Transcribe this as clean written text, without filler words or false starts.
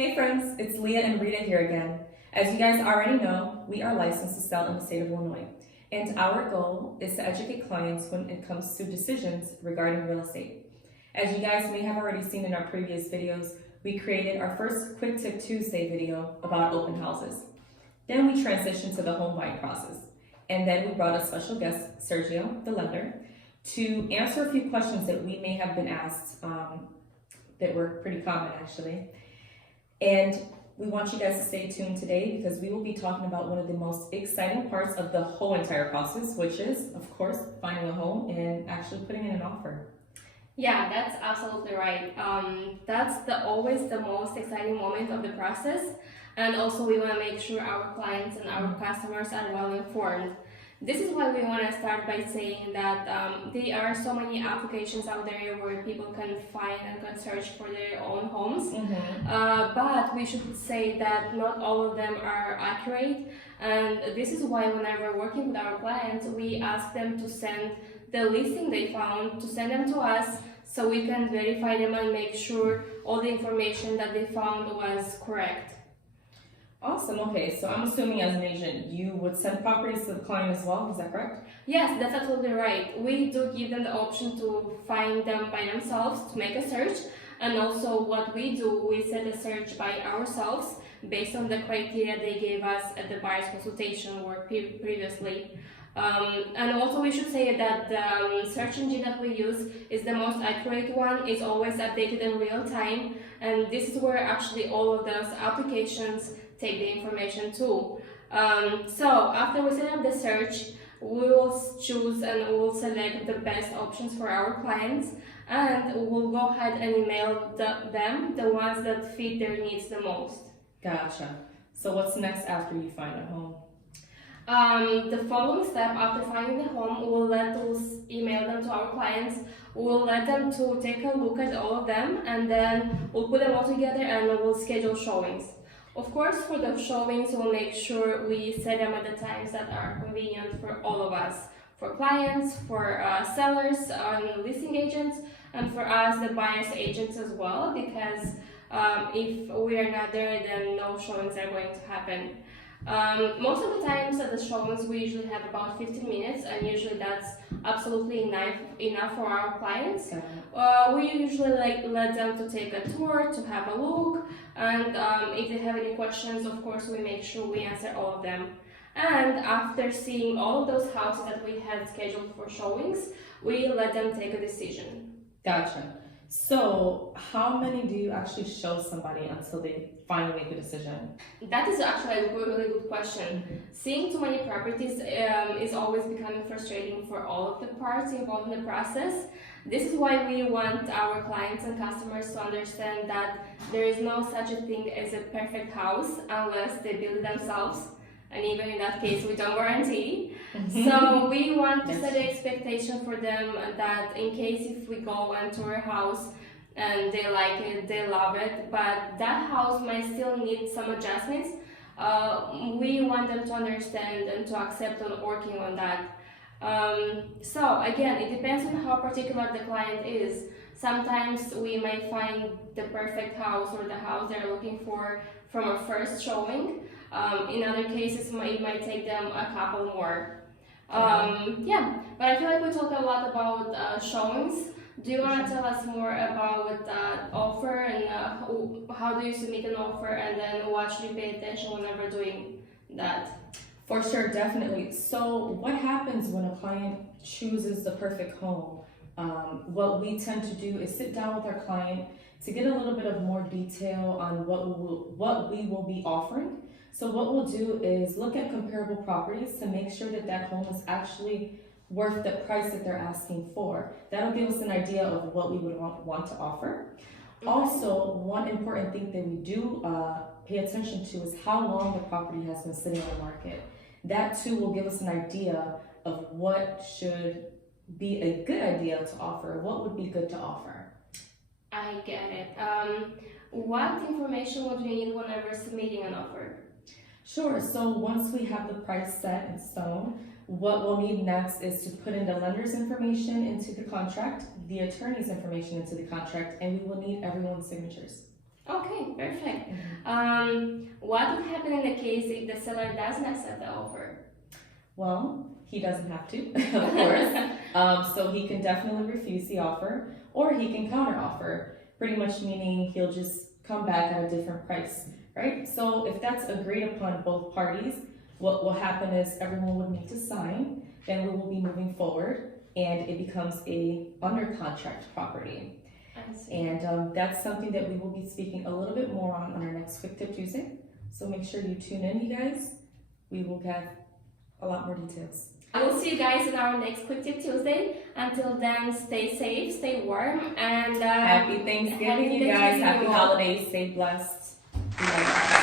Hey friends, it's Leah and Rita here again. As you guys already know, we are licensed to sell in the state of Illinois, and our goal is to educate clients when it comes to decisions regarding real estate. As you guys may have already seen in our previous videos, we created our first Quick Tip Tuesday video about open houses. Then we transitioned to the home buying process, and then we brought a special guest, Sergio, the lender, to answer a few questions that we may have been asked that were pretty common actually. And we want you guys to stay tuned today because we will be talking about one of the most exciting parts of the whole entire process, which is, of course, finding a home and actually putting in an offer. Yeah, that's absolutely right. That's always the most exciting moment of the process. And also we want to make sure our clients and our customers are well informed. This is why we want to start by saying that there are so many applications out there where people can find and can search for their own homes. But we should say that not all of them are accurate. And this is why whenever working with our clients, we ask them to send the listing they found, to send them to us so we can verify them and make sure all the information that they found was correct. Awesome. Okay, so I'm assuming as an agent, you would send properties to the client as well. Is that correct? Yes, that's absolutely right. We do give them the option to find them by themselves, to make a search. And also what we do, we set a search by ourselves based on the criteria they gave us at the buyer's consultation work previously. And also we should say that the search engine that we use is the most accurate one, is always updated in real time, and this is where actually all of those applications take the information to. So after we set up the search, we will choose and we will select the best options for our clients, and we'll go ahead and email them the ones that fit their needs the most. Gotcha. So what's next after you find a home? The following step after finding the home, we'll let us email them to our clients. We'll let them to take a look at all of them, and then we'll put them all together and we'll schedule showings. Of course, for the showings, we'll make sure we set them at the times that are convenient for all of us, for clients, for sellers, and listing agents, and for us, the buyer's agents as well, because if we are not there, then no showings are going to happen. Most of the times at the showings we usually have about 15 minutes, and usually that's absolutely enough for our clients. We usually let them to take a tour, to have a look, and if they have any questions, of course we make sure we answer all of them. And after seeing all of those houses that we had scheduled for showings, we let them take a decision. Gotcha. So how many do you actually show somebody until they finally make a decision? That is actually a really good question. Seeing too many properties is always becoming frustrating for all of the parts involved in the process. This is why we want our clients and customers to understand that there is no such a thing as a perfect house unless they build it themselves. And even in that case, we don't guarantee. So we want to set an expectation for them that in case if we go and tour a house and they like it, they love it, but that house might still need some adjustments, we want them to understand and to accept on working on that. So again, it depends on how particular the client is. Sometimes we might find the perfect house or the house they're looking for from a first showing. In other cases, it might take them a couple more. Yeah, but I feel like we talked a lot about showings. Do you want to tell us more about offer and how do you submit an offer, and then what should you pay attention whenever doing that? For sure, definitely. So what happens when a client chooses the perfect home? What we tend to do is sit down with our client to get a little bit of more detail on what we will be offering. So what we'll do is look at comparable properties to make sure that that home is actually worth the price that they're asking for. That'll give us an idea of what we would want to offer. Also, one important thing that we do pay attention to is how long the property has been sitting on the market. That too will give us an idea of what should be a good idea to offer, what would be good to offer. I get it. What information would you need whenever submitting an offer? Sure, so once we have the price set in stone, what we'll need next is to put in the lender's information into the contract, the attorney's information into the contract, and we will need everyone's signatures. Okay, perfect. What would happen in the case if the seller doesn't accept the offer? Well, he doesn't have to, of course. So he can definitely refuse the offer, or he can counteroffer, pretty much meaning he'll just come back at a different price, right? So if that's agreed upon both parties, what will happen is everyone would need to sign, then we will be moving forward, and it becomes a under contract property. I see. And that's something that we will be speaking a little bit more on our next Quick Tip Tuesday. So make sure you tune in, you guys. We will get a lot more details. I will see you guys in our next Quick Tip Tuesday. Until then, stay safe, stay warm, and Happy Thanksgiving, you guys. Happy holidays. Stay blessed. We love you.